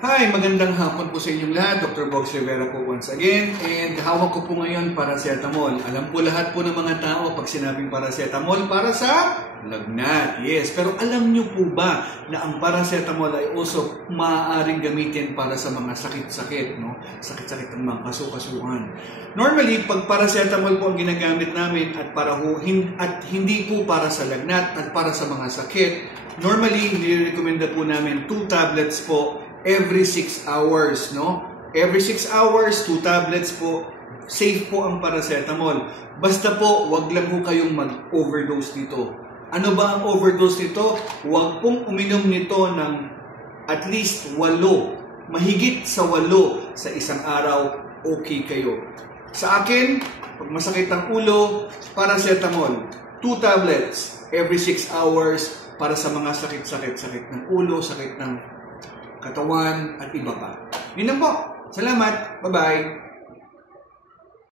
Hi, magandang hapon po sa inyong lahat. Dr. Bogs Rivera po once again. And hawak ko po ngayon paracetamol. Alam po lahat po ng mga tao pag sinabing paracetamol para sa lagnat. Yes, pero alam nyo po ba na ang paracetamol ay also maaaring gamitin para sa mga sakit-sakit, no? Sakit-sakit ng mga kasukasuan. Normally, pag paracetamol po ang ginagamit namin at hindi po para sa lagnat at para sa mga sakit, normally, nire-recommenda po namin 2 tablets po every 6 hours, no? Every 6 hours, 2 tablets po. Safe po ang paracetamol. Basta po, wag lang po kayong mag-overdose nito. Ano ba ang overdose nito? Wag pong uminom nito ng at least 8. Mahigit sa 8 sa isang araw, okay kayo. Sa akin, pag masakit ang ulo, paracetamol. 2 tablets every 6 hours para sa mga sakit ng ulo, sakit ng katawan, at iba pa. Yun lang po. Salamat. Bye-bye.